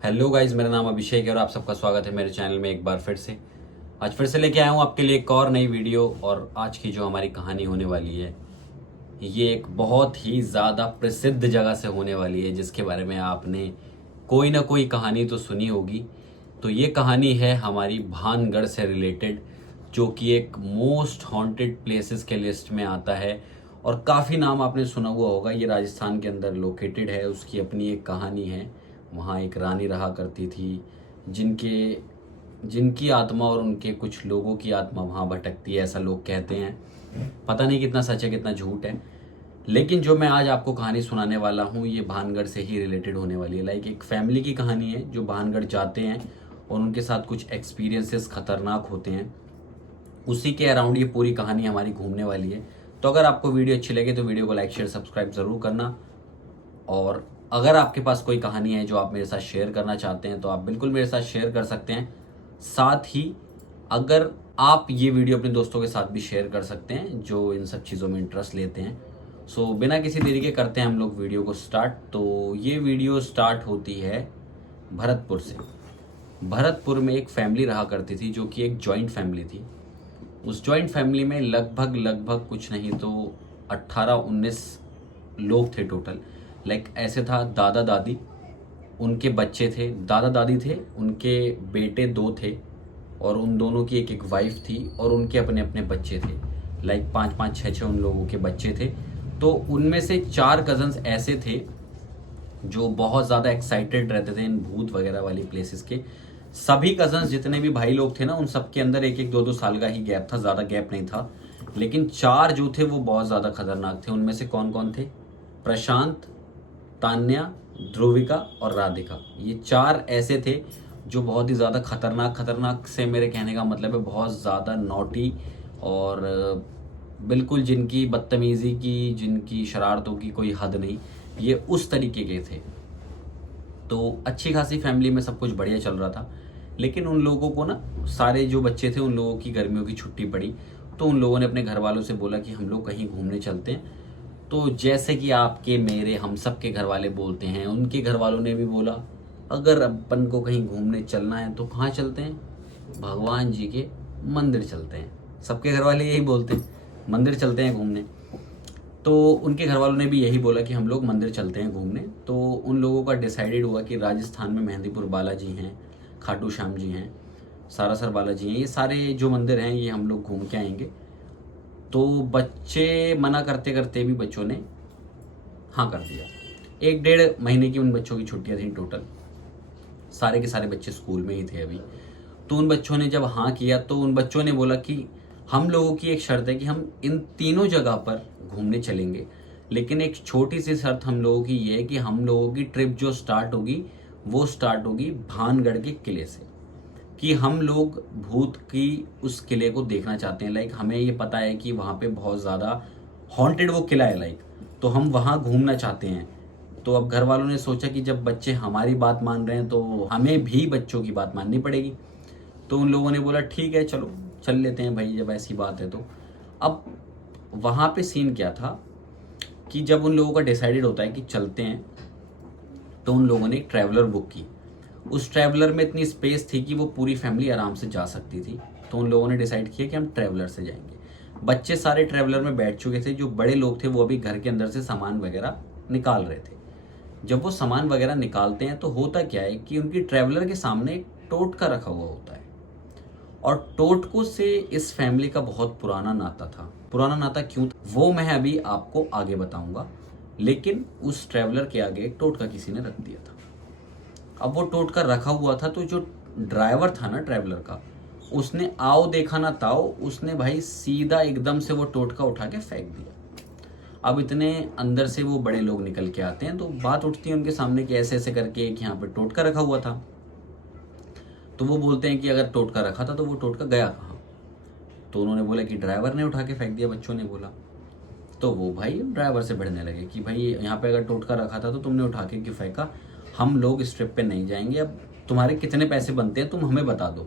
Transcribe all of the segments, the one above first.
Hello guys, मेरा नाम अभिषेक है और आप सबका स्वागत है मेरे चैनल में एक बार फिर से। आज फिर से लेके आया हूँ आपके लिए एक और नई वीडियो। और आज की जो हमारी कहानी होने वाली है ये एक बहुत ही ज़्यादा प्रसिद्ध जगह से होने वाली है, जिसके बारे में आपने कोई ना कोई कहानी तो सुनी होगी। तो ये कहानी है हमारी भानगढ़ से रिलेटेड, जो कि एक मोस्ट हॉन्टेड प्लेसेस के लिस्ट में आता है। और काफ़ी नाम आपने सुना हुआ होगा। ये राजस्थान के अंदर लोकेटेड है, उसकी अपनी एक कहानी है। वहाँ एक रानी रहा करती थी, जिनकी आत्मा और उनके कुछ लोगों की आत्मा वहाँ भटकती है, ऐसा लोग कहते हैं। पता नहीं कितना सच है कितना झूठ है, लेकिन जो मैं आज आपको कहानी सुनाने वाला हूँ ये भानगढ़ से ही रिलेटेड होने वाली है। लाइक एक फैमिली की कहानी है जो भानगढ़ जाते हैं और उनके साथ कुछ एक्सपीरियंसेस खतरनाक होते हैं। उसी के अराउंड ये पूरी कहानी हमारी घूमने वाली है। तो अगर आपको वीडियो अच्छी लगे तो वीडियो को लाइक शेयर सब्सक्राइब ज़रूर करना। और अगर आपके पास कोई कहानी है जो आप मेरे साथ शेयर करना चाहते हैं तो आप बिल्कुल मेरे साथ शेयर कर सकते हैं। साथ ही अगर आप ये वीडियो अपने दोस्तों के साथ भी शेयर कर सकते हैं जो इन सब चीज़ों में इंटरेस्ट लेते हैं। सो बिना किसी देरी के करते हैं हम लोग वीडियो को स्टार्ट। तो ये वीडियो स्टार्ट होती है भरतपुर से। भरतपुर में एक फैमिली रहा करती थी जो कि एक जॉइंट फैमिली थी। उस जॉइंट फैमिली में लगभग कुछ नहीं तो 18-19 लोग थे टोटल। लाइक ऐसे था, दादा दादी, उनके बच्चे थे, दादा दादी थे, उनके बेटे 2 थे और उन दोनों की एक एक वाइफ थी और उनके अपने अपने बच्चे थे। लाइक 5-5 6-6 उन लोगों के बच्चे थे। तो उनमें से 4 कजन्स ऐसे थे जो बहुत ज़्यादा एक्साइटेड रहते थे इन भूत वगैरह वाली प्लेसेस के। सभी कजन्स जितने भी भाई लोग थे ना, उन सबके अंदर 1-1 2-2 साल का ही गैप था, ज़्यादा गैप नहीं था। लेकिन 4 जो थे वो बहुत ज़्यादा खतरनाक थे। उनमें से कौन कौन थे? प्रशांत, तान्या, ध्रुविका और राधिका। ये 4 ऐसे थे जो बहुत ही ज़्यादा खतरनाक से मेरे कहने का मतलब है बहुत ज़्यादा नॉटी और बिल्कुल जिनकी बदतमीज़ी की, जिनकी शरारतों की कोई हद नहीं, ये उस तरीके के थे। तो अच्छी खासी फैमिली में सब कुछ बढ़िया चल रहा था। लेकिन उन लोगों को ना, सारे जो बच्चे थे उन लोगों की गर्मियों की छुट्टी पड़ी। तो उन लोगों ने अपने घर वालों से बोला कि हम लोग कहीं घूमने चलते हैं। तो जैसे कि आपके मेरे हम सब के घर वाले बोलते हैं, उनके घर वालों ने भी बोला अगर अपन को कहीं घूमने चलना है तो कहाँ चलते हैं? भगवान जी के मंदिर चलते हैं। सबके घर वाले यही बोलते हैं, मंदिर चलते हैं घूमने। तो उनके घर वालों ने भी यही बोला कि हम लोग मंदिर चलते हैं घूमने। तो उन लोगों का डिसाइडेड हुआ कि राजस्थान में मेहंदीपुर बालाजी हैं, खाटू श्याम जी हैं, सारासर बालाजी हैं, ये सारे जो मंदिर हैं ये हम लोग घूम के आएंगे। तो बच्चे मना करते करते भी बच्चों ने हाँ कर दिया। 1-1.5 महीने की उन बच्चों की छुट्टियां थी टोटल। सारे के सारे बच्चे स्कूल में ही थे अभी। तो उन बच्चों ने जब हाँ किया तो उन बच्चों ने बोला कि हम लोगों की एक शर्त है कि हम इन तीनों जगह पर घूमने चलेंगे, लेकिन एक छोटी सी शर्त हम लोगों की ये है कि हम लोगों की ट्रिप जो स्टार्ट होगी वो स्टार्ट होगी भानगढ़ के किले से, कि हम लोग भूत की उस किले को देखना चाहते हैं। लाइक हमें ये पता है कि वहाँ पे बहुत ज़्यादा हॉन्टेड वो किला है, लाइक तो हम वहाँ घूमना चाहते हैं। तो अब घर वालों ने सोचा कि जब बच्चे हमारी बात मान रहे हैं तो हमें भी बच्चों की बात माननी पड़ेगी। तो उन लोगों ने बोला ठीक है चलो चल लेते हैं भाई, जब ऐसी बात है तो। अब वहाँ पे सीन क्या था कि जब उन लोगों का डिसाइडेड होता है कि चलते हैं तो उन लोगों ने एक ट्रैवलर बुक की। उस ट्रैवलर में इतनी स्पेस थी कि वो पूरी फैमिली आराम से जा सकती थी। तो उन लोगों ने डिसाइड किया कि हम ट्रैवलर से जाएंगे। बच्चे सारे ट्रैवलर में बैठ चुके थे, जो बड़े लोग थे वो अभी घर के अंदर से सामान वगैरह निकाल रहे थे। जब वो सामान वगैरह निकालते हैं तो होता क्या है कि उनकी ट्रैवलर के सामने एक टोटका रखा हुआ होता है। और टोटको से इस फैमिली का बहुत पुराना नाता था। पुराना नाता क्यों था वो मैं अभी आपको आगे बताऊंगा। लेकिन उस ट्रैवलर के आगे एक टोटका किसी ने रख दिया था। अब वो टोटका रखा हुआ था तो जो ड्राइवर था ना ट्रैवलर का, उसने आओ देखा ना ताओ, उसने भाई सीधा एकदम से वो टोटका उठा के फेंक दिया। अब इतने अंदर से वो बड़े लोग निकल के आते हैं तो बात उठती है उनके सामने कि ऐसे ऐसे करके एक यहाँ पे टोटका रखा हुआ था। तो वो बोलते हैं कि अगर टोटका रखा था तो वो टोटका गया कहाँ? तो उन्होंने बोला कि ड्राइवर ने उठा के फेंक दिया, बच्चों ने बोला। तो वो भाई ड्राइवर से भिड़ने लगे कि भाई यहाँ पे अगर टोटका रखा था तो तुमने उठा के क्यों फेंका? हम लोग इस ट्रिप पे नहीं जाएंगे। अब तुम्हारे कितने पैसे बनते हैं तुम हमें बता दो,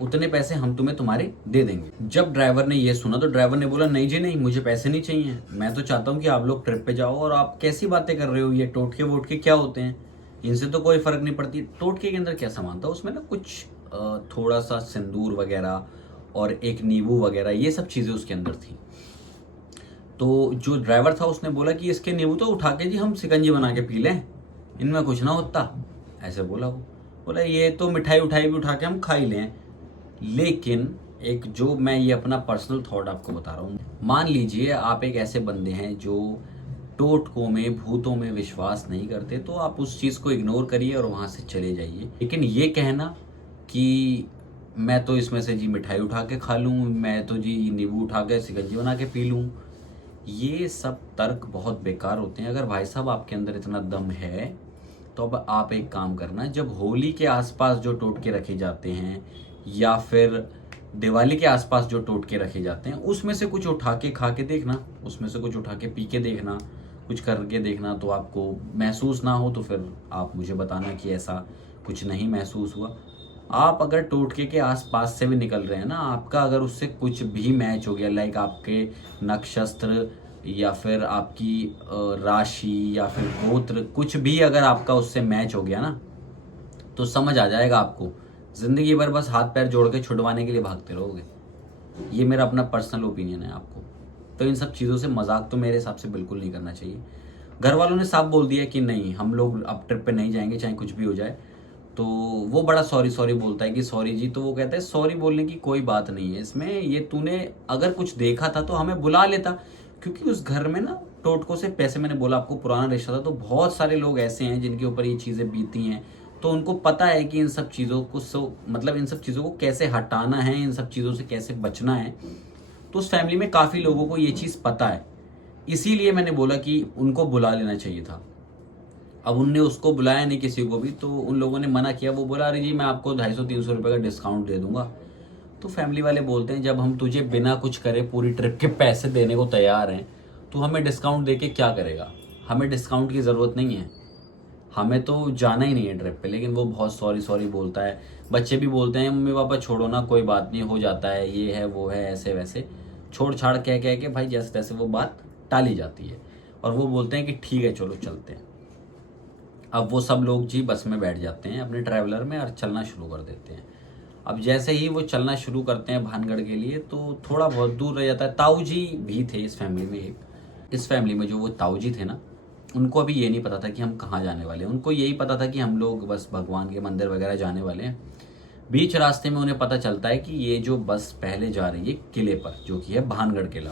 उतने पैसे हम तुम्हें तुम्हारे दे देंगे। जब ड्राइवर ने ये सुना तो ड्राइवर ने बोला नहीं जी नहीं, मुझे पैसे नहीं चाहिए। मैं तो चाहता हूँ कि आप लोग ट्रिप पे जाओ। और आप कैसी बातें कर रहे हो, ये टोटके वोटके क्या होते हैं? इनसे तो कोई फर्क नहीं पड़ती। टोटके के अंदर क्या सामान था उसमें ना, कुछ थोड़ा सा सिंदूर वगैरह और एक नींबू वगैरह, ये सब चीज़ें उसके अंदर थी। तो जो ड्राइवर था उसने बोला कि इसके नींबू तो उठा के जी हम शिकंजी बना के पी लें, इनमें कुछ ना होता, ऐसे बोला वो। बोला ये तो मिठाई उठाई भी उठा के हम खा ही लें। लेकिन एक जो मैं ये अपना पर्सनल थॉट आपको बता रहा हूँ, मान लीजिए आप एक ऐसे बंदे हैं जो टोटकों में, भूतों में विश्वास नहीं करते, तो आप उस चीज़ को इग्नोर करिए और वहाँ से चले जाइए। लेकिन ये कहना कि मैं तो इसमें से जी मिठाई उठा के खा लूँ, मैं तो जी नींबू उठा के शिकंजी बना के पी लूँ, ये सब तर्क बहुत बेकार होते हैं। अगर भाई साहब आपके अंदर इतना दम है तो अब आप एक काम करना, जब होली के आसपास जो टोटके रखे जाते हैं या फिर दिवाली के आसपास जो टोटके रखे जाते हैं, उसमें से कुछ उठा के खा के देखना, उसमें से कुछ उठा के पी के देखना, कुछ करके देखना। तो आपको महसूस ना हो तो फिर आप मुझे बताना कि ऐसा कुछ नहीं महसूस हुआ। आप अगर टोटके के आसपास से भी निकल रहे हैं ना, आपका अगर उससे कुछ भी मैच हो गया, लाइक आपके नक्षत्र या फिर आपकी राशि या फिर गोत्र, कुछ भी अगर आपका उससे मैच हो गया ना, तो समझ आ जाएगा आपको, जिंदगी भर बस हाथ पैर जोड़ के छुड़वाने के लिए भागते रहोगे। ये मेरा अपना पर्सनल ओपिनियन है आपको। तो इन सब चीज़ों से मजाक तो मेरे हिसाब से बिल्कुल नहीं करना चाहिए। घर वालों ने साफ बोल दिया कि नहीं, हम लोग अब ट्रिप पे नहीं जाएंगे चाहे कुछ भी हो जाए। तो वो बड़ा सॉरी सॉरी बोलता है कि सॉरी जी। तो वो कहता है सॉरी बोलने की कोई बात नहीं है इसमें, ये तूने अगर कुछ देखा था तो हमें बुला लेता, क्योंकि उस घर में ना टोटकों से पैसे, मैंने बोला आपको पुराना रिश्ता था, तो बहुत सारे लोग ऐसे हैं जिनके ऊपर ये चीज़ें बीती हैं। तो उनको पता है कि इन सब चीज़ों को मतलब इन सब चीज़ों को कैसे हटाना है, इन सब चीज़ों से कैसे बचना है। तो उस फैमिली में काफ़ी लोगों को ये चीज़ पता है, इसीलिए मैंने बोला कि उनको बुला लेना चाहिए था। अब उनने उसको बुलाया नहीं किसी को भी, तो उन लोगों ने मना किया। वो बोला अरे जी मैं आपको 250-300 रुपये का डिस्काउंट दे दूंगा। तो फैमिली वाले बोलते हैं जब हम तुझे बिना कुछ करे पूरी ट्रिप के पैसे देने को तैयार हैं, तो हमें डिस्काउंट दे के क्या करेगा? हमें डिस्काउंट की ज़रूरत नहीं है, हमें तो जाना ही नहीं है ट्रिप पे। लेकिन वो बहुत सॉरी सॉरी बोलता है। बच्चे भी बोलते हैं मम्मी पापा छोड़ो ना, कोई बात नहीं, हो जाता है, ये है वो है, ऐसे वैसे छोड़ छाड़ कह कह के भाई जैसे तैसे वो बात टाली जाती है। और वो बोलते हैं कि ठीक है चलो चलते हैं। अब वो सब लोग जी बस में बैठ जाते हैं अपने ट्रैवलर में और चलना शुरू कर देते हैं। अब जैसे ही वो चलना शुरू करते हैं भानगढ़ के लिए, तो थोड़ा बहुत दूर रह जाता है। ताऊ जी भी थे इस फैमिली में। एक इस फैमिली में जो वो ताऊ जी थे ना, उनको अभी ये नहीं पता था कि हम कहाँ जाने वाले हैं। उनको यही पता था कि हम लोग बस भगवान के मंदिर वगैरह जाने वाले हैं। बीच रास्ते में उन्हें पता चलता है कि ये जो बस पहले जा रही है किले पर, जो कि है भानगढ़ किला।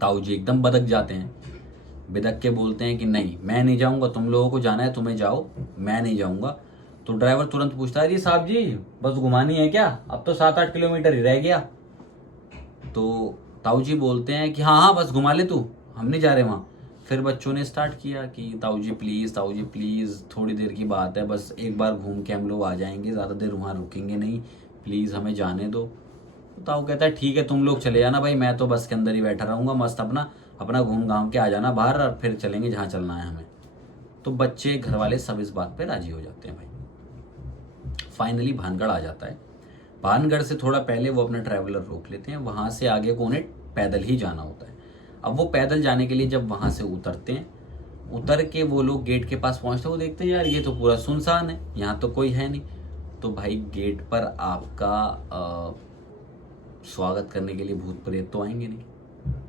ताऊ जी एकदम बदक जाते हैं, बिदक के बोलते हैं कि नहीं मैं नहीं जाऊंगा, तुम लोगों को जाना है तुम्हें जाओ, मैं नहीं जाऊंगा। तो ड्राइवर तुरंत पूछता है जी साहब जी बस घुमानी है क्या, अब तो 7-8 किलोमीटर ही रह गया। तो ताऊ जी बोलते हैं कि हाँ हाँ बस घुमा ले तू, हम नहीं जा रहे वहाँ। फिर बच्चों ने स्टार्ट किया कि ताऊ जी प्लीज़ थोड़ी देर की बात है, बस एक बार घूम के हम लोग आ जाएंगे, ज़्यादा देर वहाँ रुकेंगे नहीं, प्लीज़ हमें जाने दो। तो ताऊ कहता है ठीक है तुम लोग चले जाना भाई, मैं तो बस के अंदर ही बैठा रहूँगा, मस्त अपना अपना घूम घाम के आ जाना बाहर और फिर चलेंगे जहाँ चलना है हमें। तो बच्चे घर वाले सब इस बात पे राजी हो जाते हैं भाई। फाइनली भानगढ़ आ जाता है। भानगढ़ से थोड़ा पहले वो अपना ट्रैवलर रोक लेते हैं, वहाँ से आगे को उन्हें पैदल ही जाना होता है। अब वो पैदल जाने के लिए जब वहाँ से उतरते हैं, उतर के वो लोग गेट के पास पहुँचते हैं, वो देखते हैं यार ये तो पूरा सुनसान है, यहाँ तो कोई है नहीं। तो भाई गेट पर आपका स्वागत करने के लिए भूत प्रेत तो आएंगे नहीं,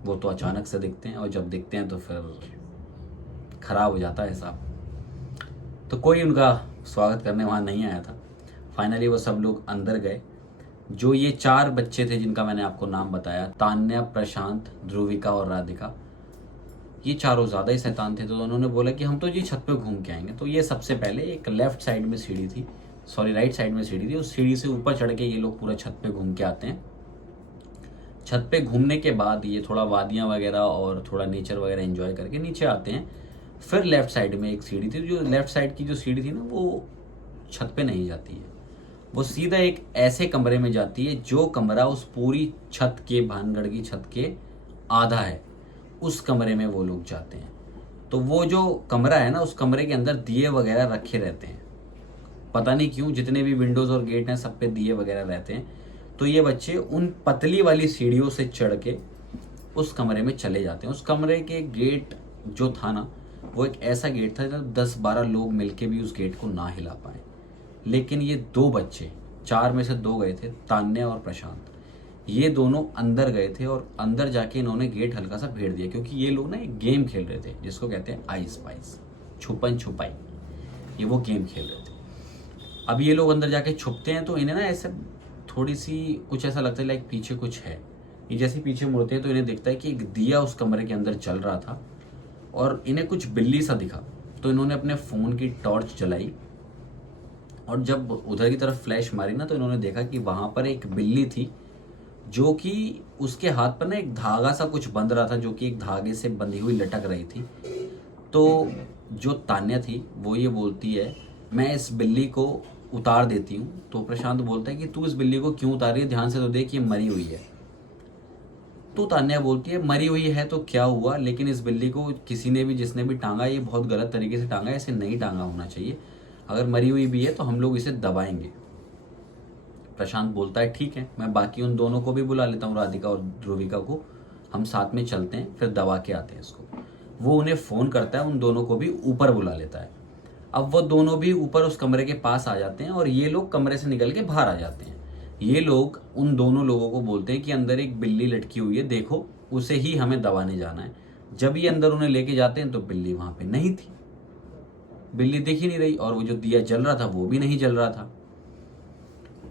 वो तो अचानक से दिखते हैं, और जब दिखते हैं तो फिर खराब हो जाता है साहब। तो कोई उनका स्वागत करने वहाँ नहीं आया था। फाइनली वो सब लोग अंदर गए। जो ये 4 बच्चे थे जिनका मैंने आपको नाम बताया, तान्या, प्रशांत, ध्रुविका और राधिका, ये चारों ज़्यादा ही शैतान थे। तो उन्होंने बोला कि हम तो जी छत पे घूम के आएंगे। तो ये सबसे पहले एक लेफ्ट साइड में सीढ़ी थी, सॉरी राइट साइड में सीढ़ी थी, उस सीढ़ी से ऊपर चढ़ के ये लोग पूरा छत पे घूम के आते हैं। छत पे घूमने के बाद ये थोड़ा वादियाँ वगैरह और थोड़ा नेचर वगैरह एंजॉय करके नीचे आते हैं। फिर लेफ्ट साइड में एक सीढ़ी थी, जो लेफ्ट साइड की जो सीढ़ी थी ना, वो छत पे नहीं जाती है, वो सीधा एक ऐसे कमरे में जाती है जो कमरा उस पूरी छत के, भानगढ़ की छत के आधा है, उस कमरे में वो लोग जाते हैं। तो वो जो कमरा है ना, उस कमरे के अंदर दिए वगैरह रखे रहते हैं, पता नहीं क्यों, जितने भी विंडोज़ और गेट हैं सब पे दिए वगैरह रहते हैं। तो ये बच्चे उन पतली वाली सीढ़ियों से चढ़ के उस कमरे में चले जाते हैं। उस कमरे के गेट जो था ना, वो एक ऐसा गेट था जब 10-12 लोग मिलके भी उस गेट को ना हिला पाए। लेकिन ये दो बच्चे, 4 में से 2 गए थे, तान्या और प्रशांत। ये दोनों अंदर गए थे और अंदर जाके इन्होंने गेट हल्का सा फेर दिया, क्योंकि ये लोग ना एक गेम खेल रहे थे जिसको कहते हैं आई स्पाइस, छुपन छुपाई। ये वो गेम खेल रहे थे। अब ये लोग अंदर जाके छुपते हैं तो इन्हें ना ऐसे थोड़ी सी कुछ ऐसा लगता है लाइक पीछे कुछ है। ये जैसे पीछे मुड़ते हैं तो इन्हें दिखता है कि एक दिया उस कमरे के अंदर चल रहा था और इन्हें कुछ बिल्ली सा दिखा। तो इन्होंने अपने फ़ोन की टॉर्च जलाई और जब उधर की तरफ फ्लैश मारी ना तो इन्होंने देखा कि वहाँ पर एक बिल्ली थी जो कि उसके हाथ पर ना एक धागा सा कुछ बंध रहा था, जो कि एक धागे से बंधी हुई लटक रही थी। तो जो तान्या थी वो ये बोलती है मैं इस बिल्ली को उतार देती हूँ। तो प्रशांत बोलता है कि तू इस बिल्ली को क्यों उतार रही है, ध्यान से तो देख, ये मरी हुई है। तो तान्या बोलती है मरी हुई है तो क्या हुआ, लेकिन इस बिल्ली को किसी ने भी, जिसने भी टांगा, ये बहुत गलत तरीके से टांगा है, इसे नहीं टांगा होना चाहिए। अगर मरी हुई भी है तो हम लोग इसे दबाएंगे। प्रशांत बोलता है ठीक है, मैं बाकी उन दोनों को भी बुला लेता हूँ, राधिका और ध्रुविका को, हम साथ में चलते हैं, फिर दबा के आते हैं इसको। वो उन्हें फ़ोन करता है, उन दोनों को भी ऊपर बुला लेता है। अब वो दोनों भी ऊपर उस कमरे के पास आ जाते हैं और ये लोग कमरे से निकल के बाहर आ जाते हैं। ये लोग उन दोनों लोगों को बोलते हैं कि अंदर एक बिल्ली लटकी हुई है, देखो, उसे ही हमें दबाने जाना है। जब ये अंदर उन्हें लेके जाते हैं तो बिल्ली वहां पे नहीं थी, बिल्ली दिख ही नहीं रही, और वो जो दिया जल रहा था वो भी नहीं जल रहा था।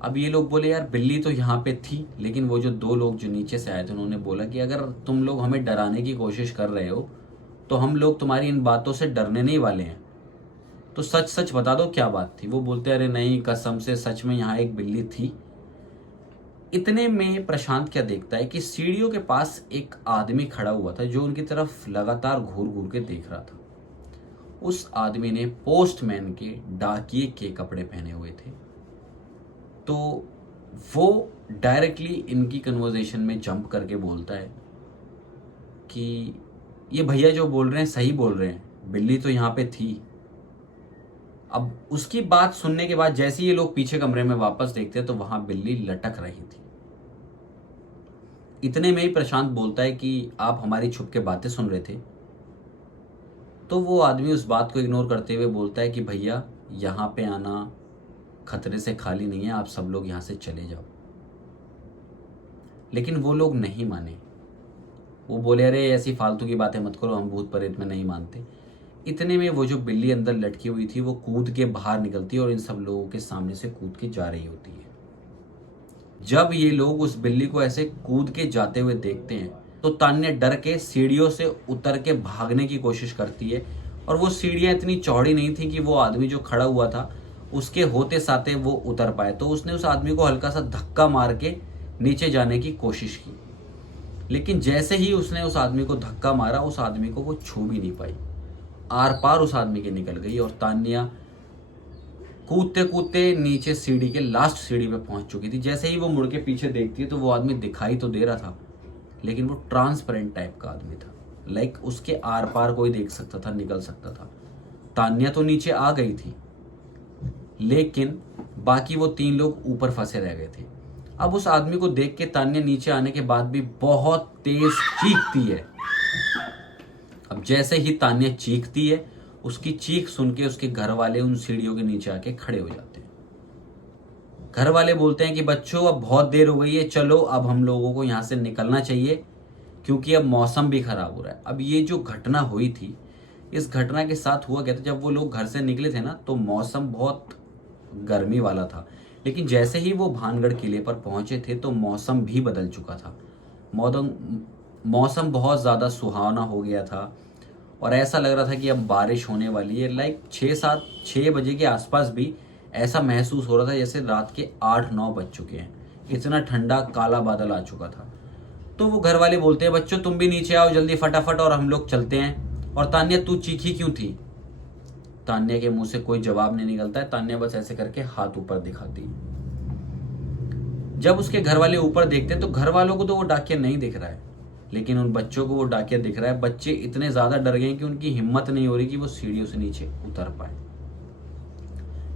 अब ये लोग बोले यार बिल्ली तो यहाँ पे थी, लेकिन वो जो 2 लोग जो नीचे से आए थे उन्होंने बोला कि अगर तुम लोग हमें डराने की कोशिश कर रहे हो तो हम लोग तुम्हारी इन बातों से डरने नहीं वाले हैं, तो सच सच बता दो क्या बात थी। वो बोलते अरे नहीं, कसम से सच में यहाँ एक बिल्ली थी। इतने में प्रशांत क्या देखता है कि सीढ़ियों के पास एक आदमी खड़ा हुआ था जो उनकी तरफ लगातार घूर घूर के देख रहा था। उस आदमी ने पोस्टमैन के, डाकिए के कपड़े पहने हुए थे। तो वो डायरेक्टली इनकी कन्वर्सेशन में जंप करके बोलता है कि ये भैया जो बोल रहे हैं सही बोल रहे हैं, बिल्ली तो यहाँ पे थी। अब उसकी बात सुनने के बाद जैसे ये लोग पीछे कमरे में वापस देखते तो वहां बिल्ली लटक रही थी। इतने में ही प्रशांत बोलता है कि आप हमारी छुप के बातें सुन रहे थे। तो वो आदमी उस बात को इग्नोर करते हुए बोलता है कि भैया यहाँ पे आना खतरे से खाली नहीं है, आप सब लोग यहाँ से चले जाओ। लेकिन वो लोग नहीं माने। वो बोले अरे ऐसी फालतू की बातें मत करो, हम भूत प्रेत में नहीं मानते। इतने में वो जो बिल्ली अंदर लटकी हुई थी वो कूद के बाहर निकलती है और इन सब लोगों के सामने से कूद के जा रही होती है। जब ये लोग उस बिल्ली को ऐसे कूद के जाते हुए देखते हैं तो तान्या डर के सीढ़ियों से उतर के भागने की कोशिश करती है, और वो सीढ़ियां इतनी चौड़ी नहीं थी कि वो आदमी जो खड़ा हुआ था उसके होते साथे वो उतर पाए। तो उसने उस आदमी को हल्का सा धक्का मार के नीचे जाने की कोशिश की, लेकिन जैसे ही उसने उस आदमी को धक्का मारा उस आदमी को वो छू भी नहीं पाई, आर पार उस आदमी के निकल गई। और तान्या कूदते कूदते नीचे सीढ़ी के लास्ट सीढ़ी पे पहुंच चुकी थी। जैसे ही वो मुड़ के पीछे देखती है तो वो आदमी दिखाई तो दे रहा था, लेकिन वो ट्रांसपेरेंट टाइप का आदमी था, लाइक उसके आर पार कोई देख सकता था, निकल सकता था। तान्या तो नीचे आ गई थी, लेकिन बाकी वो 3 लोग ऊपर फंसे रह गए थे। अब उस आदमी को देख के तान्या नीचे आने के बाद भी बहुत तेज चीखती है। अब जैसे ही तान्या चीखती है, उसकी चीख सुन के उसके घर वाले उन सीढ़ियों के नीचे आके खड़े हो जाते हैं। घर वाले बोलते हैं कि बच्चों अब बहुत देर हो गई है, चलो अब हम लोगों को यहाँ से निकलना चाहिए, क्योंकि अब मौसम भी खराब हो रहा है। अब ये जो घटना हुई थी, इस घटना के साथ हुआ क्या था, जब वो लोग घर से निकले थे ना तो मौसम बहुत गर्मी वाला था, लेकिन जैसे ही वो भानगढ़ किले पर पहुंचे थे तो मौसम भी बदल चुका था। मौसम बहुत ज़्यादा सुहावना हो गया था और ऐसा लग रहा था कि अब बारिश होने वाली है। लाइक 6 बजे के आसपास भी ऐसा महसूस हो रहा था जैसे रात के 8-9 बज चुके हैं, इतना ठंडा काला बादल आ चुका था। तो वो घर वाले बोलते हैं बच्चों तुम भी नीचे आओ जल्दी फटाफट और हम लोग चलते हैं। और तान्या तू चीखी क्यों थी? तान्या के मुंह से कोई जवाब नहीं निकलता है। तान्या बस ऐसे करके हाथ ऊपर दिखाती। जब उसके घर वाले ऊपर देखते हैं तो घर वालों को तो वो डाकिया नहीं दिख रहा है, लेकिन उन बच्चों को वो डाकिया दिख रहा है। बच्चे इतने ज्यादा डर गए कि उनकी हिम्मत नहीं हो रही कि वो सीढ़ियों से नीचे उतर पाए।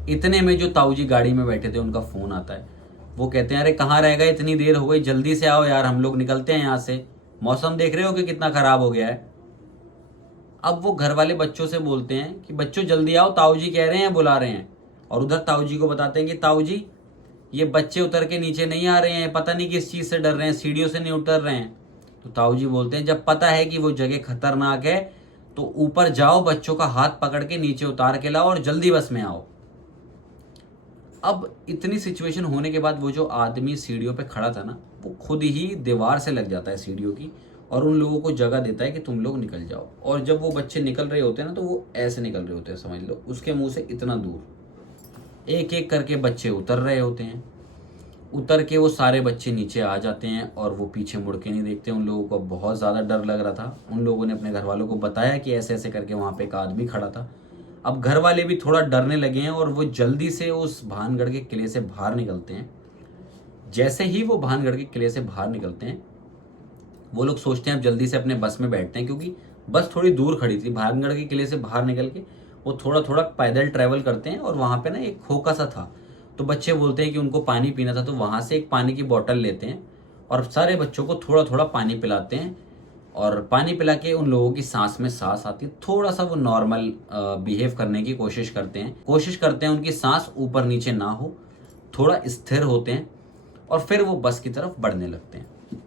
इतने में जो ताऊजी गाड़ी में बैठे थे उनका फोन आता है। वो कहते हैं अरे कहाँ रह गए, इतनी देर हो गई, जल्दी से आओ यार, हम लोग निकलते हैं यहाँ से, मौसम देख रहे हो कि कितना खराब हो गया है। अब वो घर वाले बच्चों से बोलते हैं कि बच्चों जल्दी आओ, ताऊ जी कह रहे हैं, बुला रहे हैं। और उधर ताऊ जी को बताते हैं कि ताऊ जी ये बच्चे उतर के नीचे नहीं आ रहे हैं, पता नहीं किस चीज से डर रहे हैं, सीढ़ियों से नहीं उतर रहे हैं। तो ताऊ जी बोलते हैं जब पता है कि वो जगह खतरनाक है तो ऊपर जाओ, बच्चों का हाथ पकड़ के नीचे उतार के लाओ और जल्दी बस में आओ। अब इतनी सिचुएशन होने के बाद वो जो आदमी सीढ़ियों पे खड़ा था ना, वो खुद ही दीवार से लग जाता है सीढ़ियों की, और उन लोगों को जगह देता है कि तुम लोग निकल जाओ। और जब वो बच्चे निकल रहे होते हैं ना, तो वो ऐसे निकल रहे होते हैं, समझ लो उसके मुंह से इतना दूर। एक एक करके बच्चे उतर रहे होते हैं। उतर के वो सारे बच्चे नीचे आ जाते हैं और वो पीछे मुड़ के नहीं देखते। उन लोगों को बहुत ज़्यादा डर लग रहा था। उन लोगों ने अपने घर वालों को बताया कि ऐसे ऐसे करके वहाँ पे एक आदमी खड़ा था। अब घर वाले भी थोड़ा डरने लगे हैं और वो जल्दी से उस भानगढ़ के किले से बाहर निकलते हैं। जैसे ही वो भानगढ़ के किले से बाहर निकलते हैं, वो लोग सोचते हैं अब जल्दी से अपने बस में बैठते हैं, क्योंकि बस थोड़ी दूर खड़ी थी। भानगढ़ के किले से बाहर निकल के वो थोड़ा थोड़ा पैदल ट्रैवल करते हैं और वहाँ पे ना एक खोखा सा था। तो बच्चे बोलते हैं कि उनको पानी पीना था, तो वहाँ से एक पानी की बोतल लेते हैं और सारे बच्चों को थोड़ा थोड़ा पानी पिलाते हैं। और पानी पिला के उन लोगों की सांस में सांस आती है, थोड़ा सा वो नॉर्मल बिहेव करने की कोशिश करते हैं उनकी सांस ऊपर नीचे ना हो, थोड़ा स्थिर होते हैं और फिर वो बस की तरफ बढ़ने लगते हैं।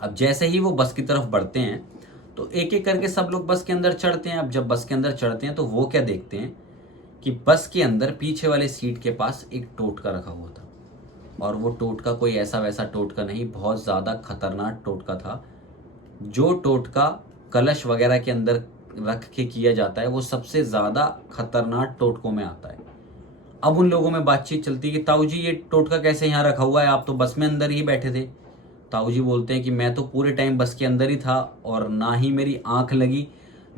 अब जैसे ही वो बस की तरफ बढ़ते हैं तो एक एक करके सब लोग बस के अंदर चढ़ते हैं। अब जब बस के अंदर चढ़ते हैं तो वो क्या देखते हैं कि बस के अंदर पीछे वाले सीट के पास एक टोटका रखा हुआ था। और वो टोटका कोई ऐसा वैसा टोटका नहीं, बहुत ज़्यादा खतरनाक टोटका था। जो टोटका कलश वगैरह के अंदर रख के किया जाता है, वो सबसे ज़्यादा खतरनाक टोटकों में आता है। अब उन लोगों में बातचीत चलती है कि ताऊ जी ये टोटका कैसे यहाँ रखा हुआ है, आप तो बस में अंदर ही बैठे थे। ताऊ जी बोलते हैं कि मैं तो पूरे टाइम बस के अंदर ही था और ना ही मेरी आंख लगी,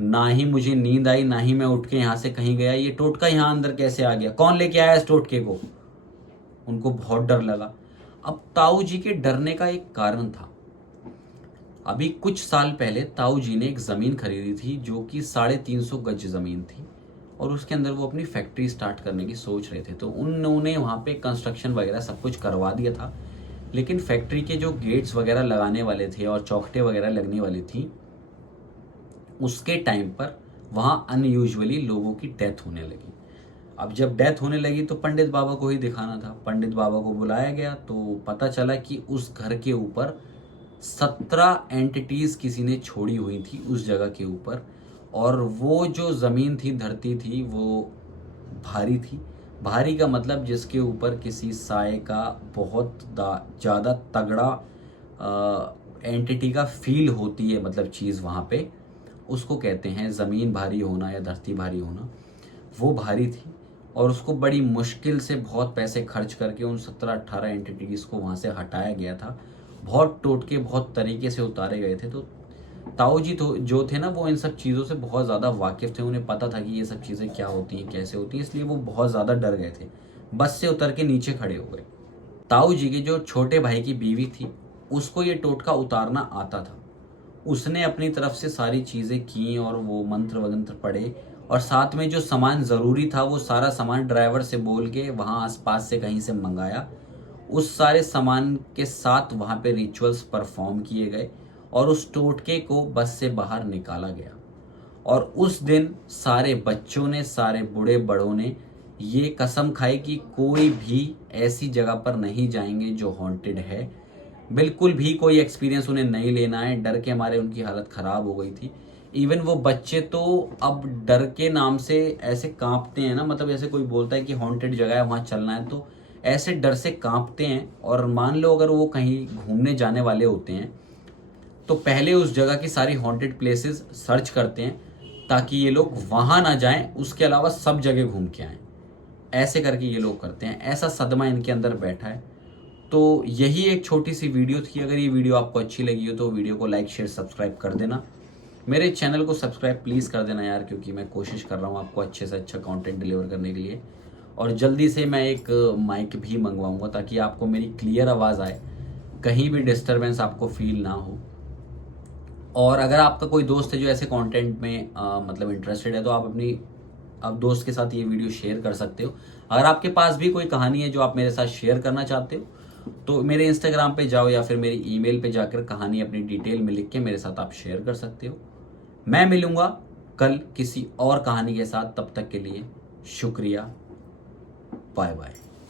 ना ही मुझे नींद आई, ना ही मैं उठ के यहाँ से कहीं गया। ये टोटका यहाँ अंदर कैसे आ गया, कौन लेके आया इस टोटके को? उनको बहुत डर लगा। अब ताऊ जी के डरने का एक कारण था। अभी कुछ साल पहले ताऊ जी ने एक ज़मीन खरीदी थी जो कि 350 गज ज़मीन थी और उसके अंदर वो अपनी फैक्ट्री स्टार्ट करने की सोच रहे थे। तो उन्होंने वहाँ पे कंस्ट्रक्शन वगैरह सब कुछ करवा दिया था, लेकिन फैक्ट्री के जो गेट्स वगैरह लगाने वाले थे और चौखटें वगैरह लगने वाली थी, उसके टाइम पर वहाँ अनयूजुअली लोगों की डेथ होने लगी। अब जब डेथ होने लगी तो पंडित बाबा को ही दिखाना था। पंडित बाबा को बुलाया गया तो पता चला कि उस घर के ऊपर 17 एंटिटीज़ किसी ने छोड़ी हुई थी उस जगह के ऊपर। और वो जो ज़मीन थी, धरती थी, वो भारी थी। भारी का मतलब जिसके ऊपर किसी साए का बहुत ज़्यादा तगड़ा एंटिटी का फील होती है, मतलब चीज़ वहाँ पे, उसको कहते हैं ज़मीन भारी होना या धरती भारी होना। वो भारी थी और उसको बड़ी मुश्किल से बहुत पैसे खर्च करके उन 17-18 एंटिटीज़ को वहाँ से हटाया गया था। बहुत टोटके बहुत तरीके से उतारे गए थे। तो ताऊ जी तो जो थे ना, वो इन सब चीज़ों से बहुत ज़्यादा वाकिफ़ थे। उन्हें पता था कि ये सब चीज़ें क्या होती हैं, कैसे होती हैं, इसलिए वो बहुत ज़्यादा डर गए थे। बस से उतर के नीचे खड़े हो गए। ताऊ जी के जो छोटे भाई की बीवी थी, उसको ये टोटका उतारना आता था। उसने अपनी तरफ से सारी चीज़ें की और वो मंत्र वगंत्र पढ़े और साथ में जो सामान ज़रूरी था वो सारा सामान ड्राइवर से बोल के वहाँ आसपास से कहीं से मंगाया। उस सारे सामान के साथ वहाँ पे रिचुअल्स परफॉर्म किए गए और उस टोटके को बस से बाहर निकाला गया। और उस दिन सारे बच्चों ने, सारे बूढ़े बड़ों ने ये कसम खाई कि कोई भी ऐसी जगह पर नहीं जाएंगे जो हॉन्टेड है। बिल्कुल भी कोई एक्सपीरियंस उन्हें नहीं लेना है। डर के मारे उनकी हालत ख़राब हो गई थी। इवन वो बच्चे तो अब डर के नाम से ऐसे कांपते हैं ना, मतलब जैसे कोई बोलता है कि हॉन्टेड जगह है वहाँ चलना है, तो ऐसे डर से कांपते हैं। और मान लो अगर वो कहीं घूमने जाने वाले होते हैं तो पहले उस जगह की सारी हॉन्टेड प्लेसेस सर्च करते हैं ताकि ये लोग वहाँ ना जाएं, उसके अलावा सब जगह घूम के आएँ। ऐसे करके ये लोग करते हैं। ऐसा सदमा इनके अंदर बैठा है। तो यही एक छोटी सी वीडियो थी। अगर ये वीडियो आपको अच्छी लगी हो तो वीडियो को लाइक, शेयर, सब्सक्राइब कर देना। मेरे चैनल को सब्सक्राइब प्लीज़ कर देना यार, क्योंकि मैं कोशिश कर रहा हूँ आपको अच्छे से अच्छा कंटेंट डिलीवर करने के लिए। और जल्दी से मैं एक माइक भी मंगवाऊंगा ताकि आपको मेरी क्लियर आवाज़ आए, कहीं भी डिस्टरबेंस आपको फील ना हो। और अगर आपका कोई दोस्त है जो ऐसे कंटेंट में मतलब इंटरेस्टेड है तो आप दोस्त के साथ ये वीडियो शेयर कर सकते हो। अगर आपके पास भी कोई कहानी है जो आप मेरे साथ शेयर करना चाहते हो तो मेरे इंस्टाग्राम पे जाओ या फिर मेरी ईमेल पे जाकर कहानी अपनी डिटेल में लिख के मेरे साथ आप शेयर कर सकते हो। मैं मिलूंगा कल किसी और कहानी के साथ, तब तक के लिए शुक्रिया, बाय बाय।